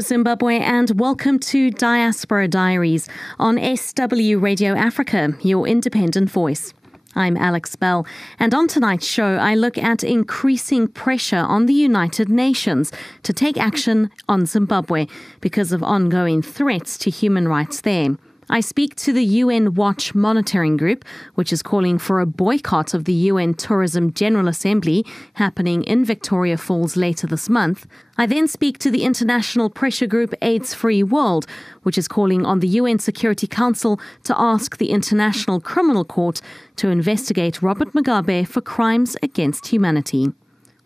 Hello, Zimbabwe, and welcome to Diaspora Diaries on SW Radio Africa, your independent voice. I'm Alex Bell, and on tonight's show, I look at increasing pressure on the United Nations to take action on Zimbabwe because of ongoing threats to human rights there. I speak to the UN Watch Monitoring Group, which is calling for a boycott of the UN Tourism General Assembly happening in Victoria Falls later this month. I then speak to the international pressure group AIDS Free World, which is calling on the UN Security Council to ask the International Criminal Court to investigate Robert Mugabe for crimes against humanity.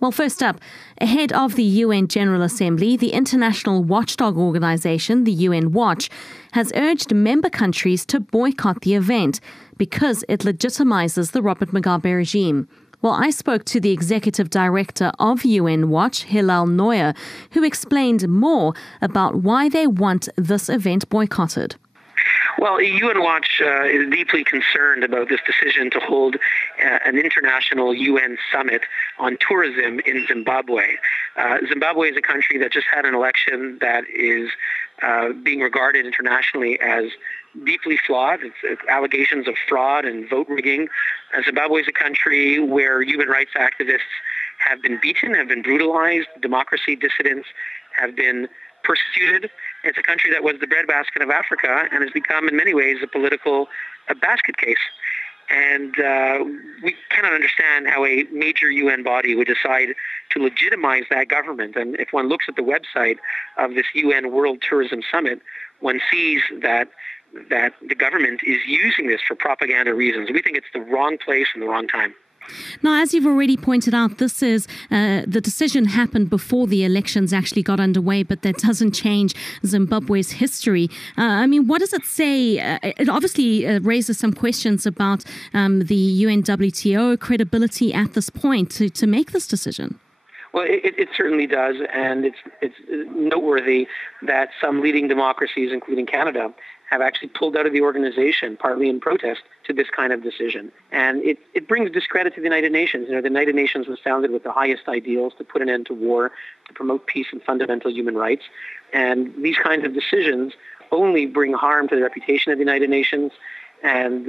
Well, first up, ahead of the UN General Assembly, the international watchdog organization, the UN Watch, has urged member countries to boycott the event because it legitimizes the Robert Mugabe regime. Well, I spoke to the executive director of UN Watch, Hillel Neuer, who explained more about why they want this event boycotted. Well, UN Watch is deeply concerned about this decision to hold an international UN summit on tourism in Zimbabwe. Zimbabwe is a country that just had an election that is being regarded internationally as deeply flawed. It's allegations of fraud and vote rigging. Zimbabwe is a country where human rights activists have been beaten, have been brutalized. Democracy dissidents have been persecuted. It's a country that was the breadbasket of Africa and has become, in many ways, a political basket case. And we cannot understand how a major UN body would decide to legitimize that government. And if one looks at the website of this UN World Tourism Summit, one sees that the government is using this for propaganda reasons. We think it's the wrong place and the wrong time. Now, as you've already pointed out, this is the decision happened before the elections actually got underway, but that doesn't change Zimbabwe's history. What does it say? It obviously raises some questions about the UNWTO credibility at this point to make this decision. Well, it certainly does, and it's noteworthy that some leading democracies, including Canada, have actually pulled out of the organization, partly in protest to this kind of decision. And it brings discredit to the United Nations. You know, the United Nations was founded with the highest ideals to put an end to war, to promote peace and fundamental human rights. And these kinds of decisions only bring harm to the reputation of the United Nations and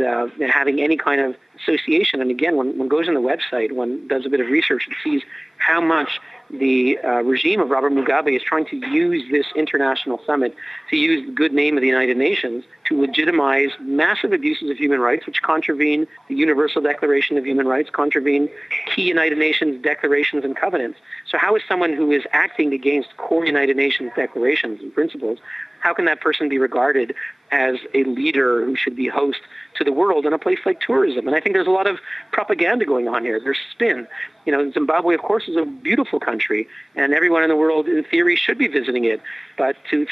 having any kind of association. And again, when one goes on the website, one does a bit of research and sees how much the regime of Robert Mugabe is trying to use this international summit to use the good name of the United Nations to legitimize massive abuses of human rights, which contravene the Universal Declaration of Human Rights, contravene key United Nations declarations and covenants. So how is someone who is acting against core United Nations declarations and principles, how can that person be regarded as a leader who should be host to the world in a place like tourism? And I think there's a lot of propaganda going on here. There's spin. You know, Zimbabwe, of course, is a beautiful country, and everyone in the world, in theory, should be visiting it. But to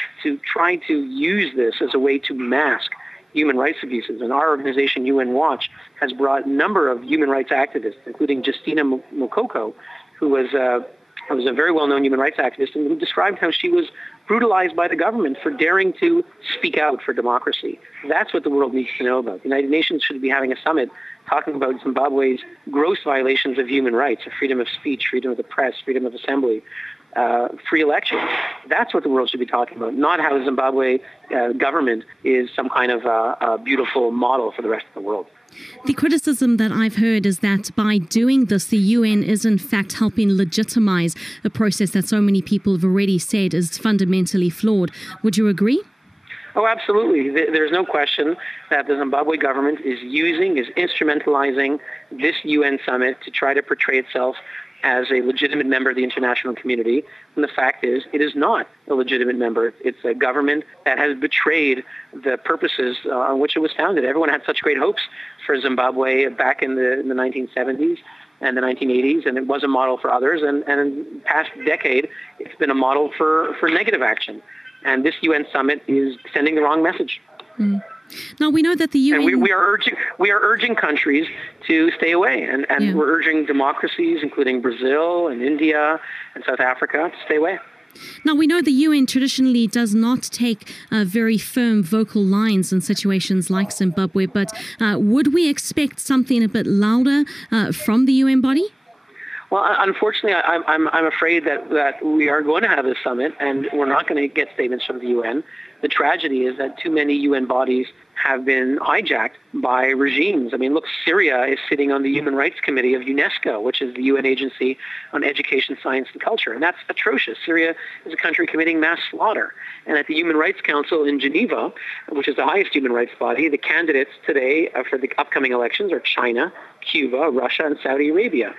try to use this as a way to mask human rights abuses, and our organization, UN Watch, has brought a number of human rights activists, including Justina Mokoko, who was a very well-known human rights activist, and who described how she was brutalized by the government for daring to speak out for democracy. That's what the world needs to know about. The United Nations should be having a summit talking about Zimbabwe's gross violations of human rights, of freedom of speech, freedom of the press, freedom of assembly, free elections. That's what the world should be talking about, not how the Zimbabwe government is some kind of a beautiful model for the rest of the world. The criticism that I've heard is that by doing this, the UN is in fact helping legitimize a process that so many people have already said is fundamentally flawed. Would you agree? Oh, absolutely. There's no question that the Zimbabwe government is instrumentalizing this UN summit to try to portray itself as a legitimate member of the international community. And the fact is, it is not a legitimate member. It's a government that has betrayed the purposes on which it was founded. Everyone had such great hopes for Zimbabwe back in the 1970s and the 1980s, and it was a model for others. And in the past decade, it's been a model for negative action. And this UN summit is sending the wrong message. Mm. Now, we know that the UN... And we are urging countries to stay away. And we're urging democracies, including Brazil and India and South Africa, to stay away. Now, we know the UN traditionally does not take very firm vocal lines in situations like Zimbabwe, but would we expect something a bit louder from the UN body? Well, unfortunately, I'm afraid that we are going to have a summit, and we're not going to get statements from the UN. The tragedy is that too many UN bodies have been hijacked by regimes. I mean, look, Syria is sitting on the Human Rights Committee of UNESCO, which is the UN agency on education, science, and culture, and that's atrocious. Syria is a country committing mass slaughter. And at the Human Rights Council in Geneva, which is the highest human rights body, the candidates today for the upcoming elections are China, Cuba, Russia, and Saudi Arabia.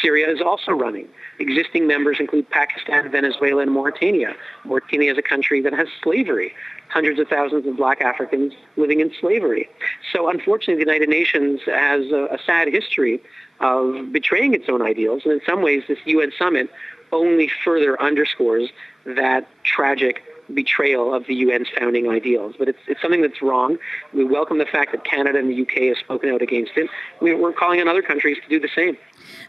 Syria is also running. Existing members include Pakistan, Venezuela, and Mauritania. Mauritania is a country that has slavery. Hundreds of thousands of black Africans living in slavery. So unfortunately, the United Nations has a sad history of betraying its own ideals. And in some ways, this UN summit only further underscores that tragic betrayal of the UN's founding ideals. But it's something that's wrong. We welcome the fact that Canada and the UK have spoken out against it. We're calling on other countries to do the same.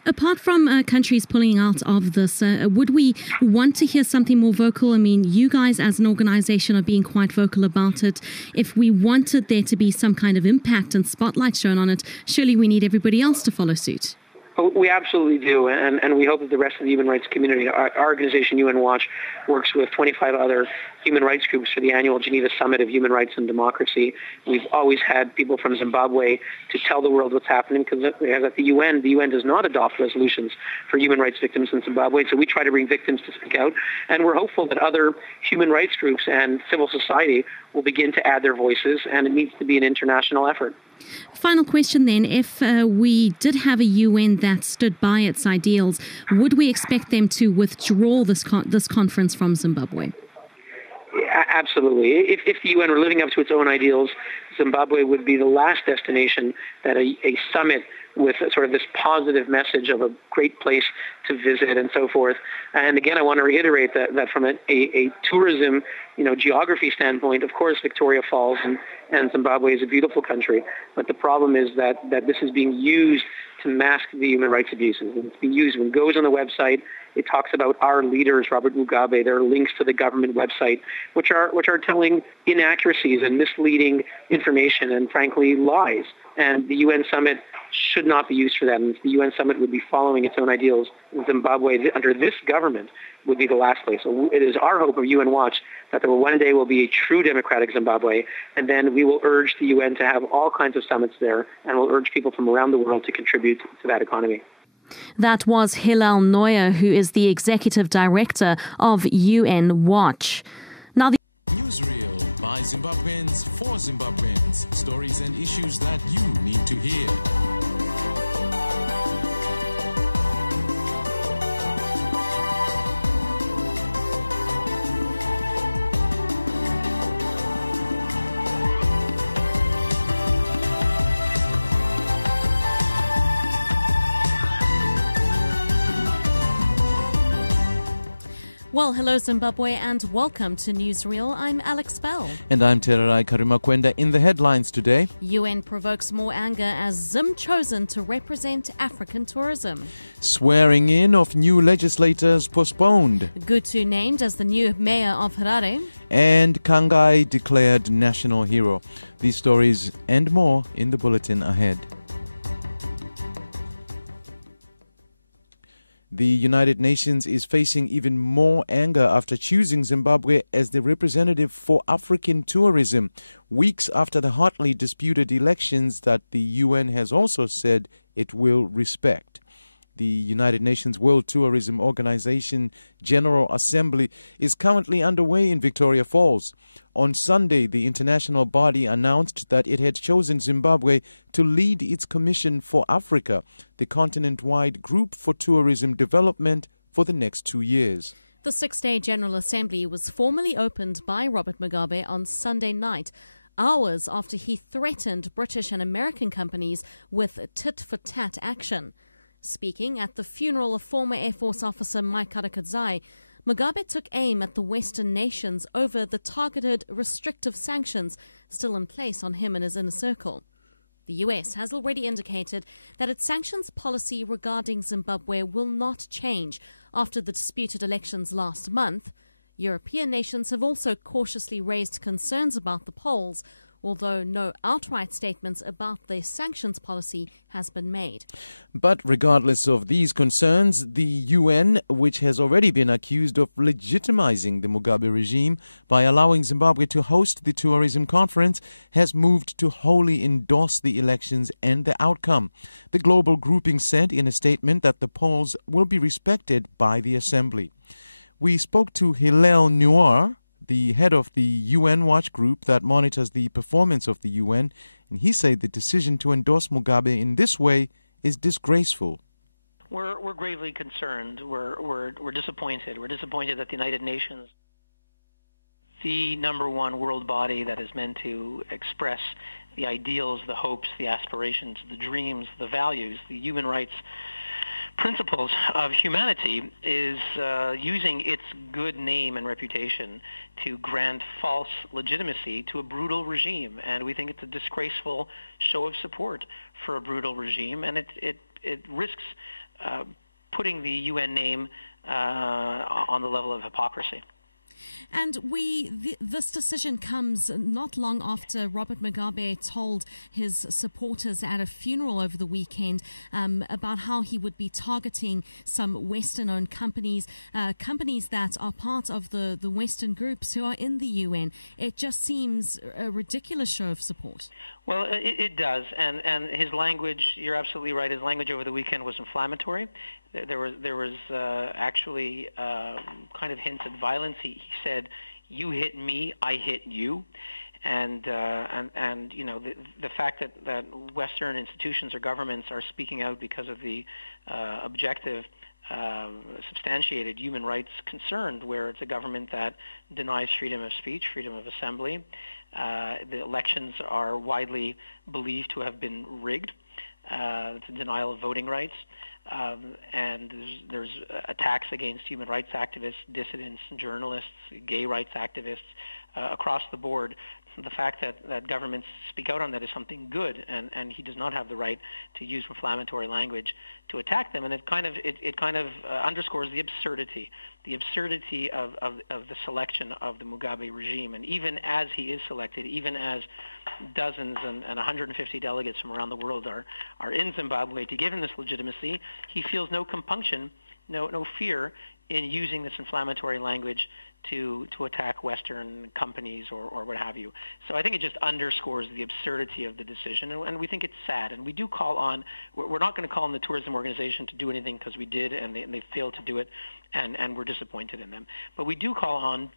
Apart from countries pulling out of this, would we want to hear something more vocal? I mean, you guys as an organisation are being quite vocal about it. If we wanted there to be some kind of impact and spotlight shown on it, surely we need everybody else to follow suit. We absolutely do, and we hope that the rest of the human rights community, our organization UN Watch, works with 25 other human rights groups for the annual Geneva Summit of Human Rights and Democracy. We've always had people from Zimbabwe to tell the world what's happening, because at the UN does not adopt resolutions for human rights victims in Zimbabwe, so we try to bring victims to speak out, and we're hopeful that other human rights groups and civil society will begin to add their voices, and it needs to be an international effort. Final question then, if we did have a UN that stood by its ideals, would we expect them to withdraw this conference from Zimbabwe? Absolutely. If the UN were living up to its own ideals, Zimbabwe would be the last destination that a summit with sort of this positive message of a great place to visit and so forth. And again, I want to reiterate that from a tourism, geography standpoint, of course, Victoria Falls and Zimbabwe is a beautiful country. But the problem is that this is being used to mask the human rights abuses. It's being used when it goes on the website. It talks about our leaders, Robert Mugabe. There are links to the government website, which are telling inaccuracies and misleading information and, frankly, lies. And the UN summit should not be used for that. And the UN summit would be following its own ideals. Zimbabwe, under this government, would be the last place. So it is our hope of UN Watch that there one day will be a true democratic Zimbabwe, and then we will urge the UN to have all kinds of summits there, and we'll urge people from around the world to contribute to that economy. That was Hillel Neuer, who is the executive director of UN Watch. Now, Newsreel by Zimbabweans for Zimbabweans. Stories and issues that you need to hear. Well, hello Zimbabwe and welcome to Newsreel. I'm Alex Bell. And I'm Tererai Karimakwenda. In the headlines today, UN provokes more anger as Zim chosen to represent African tourism. Swearing in of new legislators postponed. Gutu named as the new mayor of Harare. And Kangai declared national hero. These stories and more in the bulletin ahead. The United Nations is facing even more anger after choosing Zimbabwe as the representative for African tourism, weeks after the hotly disputed elections that the UN has also said it will respect. The United Nations World Tourism Organization General Assembly is currently underway in Victoria Falls. On Sunday, the international body announced that it had chosen Zimbabwe to lead its Commission for Africa, the continent-wide group for tourism development, for the next 2 years. The six-day General Assembly was formally opened by Robert Mugabe on Sunday night, hours after he threatened British and American companies with tit-for-tat action. Speaking at the funeral of former Air Force officer Mike Karakadzai, Mugabe took aim at the Western nations over the targeted restrictive sanctions still in place on him and his inner circle. The US has already indicated that its sanctions policy regarding Zimbabwe will not change after the disputed elections last month. European nations have also cautiously raised concerns about the polls, although no outright statements about their sanctions policy has been made. But regardless of these concerns, the UN, which has already been accused of legitimizing the Mugabe regime by allowing Zimbabwe to host the tourism conference, has moved to wholly endorse the elections and the outcome. The global grouping said in a statement that the polls will be respected by the Assembly. We spoke to Hillel Neuer, the head of the UN Watch group that monitors the performance of the UN, and he said the decision to endorse Mugabe in this way is disgraceful. We're gravely concerned. We're disappointed. We're disappointed that the United Nations, the number one world body that is meant to express the ideals, the hopes, the aspirations, the dreams, the values, the human rights principles of humanity, is using its good name and reputation to grant false legitimacy to a brutal regime. And we think it's a disgraceful show of support for a brutal regime, and it risks putting the UN name on the level of hypocrisy. And this decision comes not long after Robert Mugabe told his supporters at a funeral over the weekend about how he would be targeting some Western-owned companies, companies that are part of the Western groups who are in the UN. It just seems a ridiculous show of support. Well, it does, and his language, you're absolutely right, his language over the weekend was inflammatory. There was actually kind of hints at violence. He said, "You hit me, I hit you," and you know the fact that Western institutions or governments are speaking out because of the objective, substantiated human rights concern, where it's a government that denies freedom of speech, freedom of assembly. The elections are widely believed to have been rigged. It's a denial of voting rights. And there's attacks against human rights activists, dissidents, journalists, gay rights activists across the board. The fact that governments speak out on that is something good, and he does not have the right to use inflammatory language to attack them. And it kind of underscores the absurdity of the selection of the Mugabe regime. And even as he is selected, even as dozens and 150 delegates from around the world are in Zimbabwe to give him this legitimacy, he feels no compunction, no fear in using this inflammatory language to attack Western companies or what have you. So I think it just underscores the absurdity of the decision, and we think it's sad. And we do call on, we're not going to call on the tourism organization to do anything because we did, and they failed to do it, and we're disappointed in them. But we do call on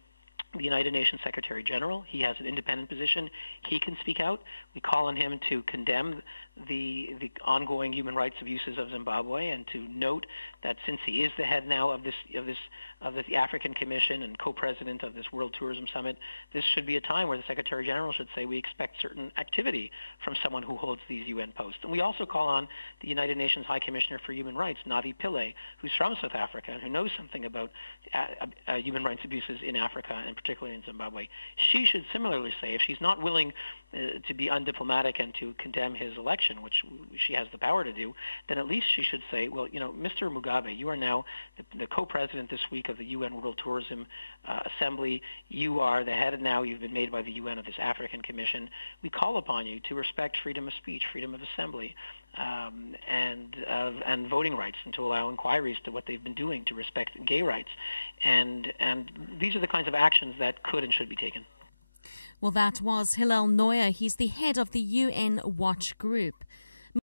the United Nations Secretary General. He has an independent position. He can speak out. We call on him to condemn the ongoing human rights abuses of Zimbabwe, and to note that since he is the head now of the African Commission and co-president of this World Tourism Summit, this should be a time where the Secretary General should say we expect certain activity from someone who holds these UN posts. And we also call on the United Nations High Commissioner for Human Rights, Navi Pillay, who's from South Africa and who knows something about human rights abuses in Africa and particularly in Zimbabwe. She should similarly say, if she's not willing to be undiplomatic and to condemn his election, which she has the power to do, then at least she should say, well, you know, Mr. Mugabe, you are now the co-president this week of the UN World Tourism Assembly. You are the head now, you've been made by the UN of this African Commission. We call upon you to respect freedom of speech, freedom of assembly, and voting rights, and to allow inquiries to what they've been doing to respect gay rights. And these are the kinds of actions that could and should be taken. Well, that was Hillel Neuer. He's the head of the UN Watch group.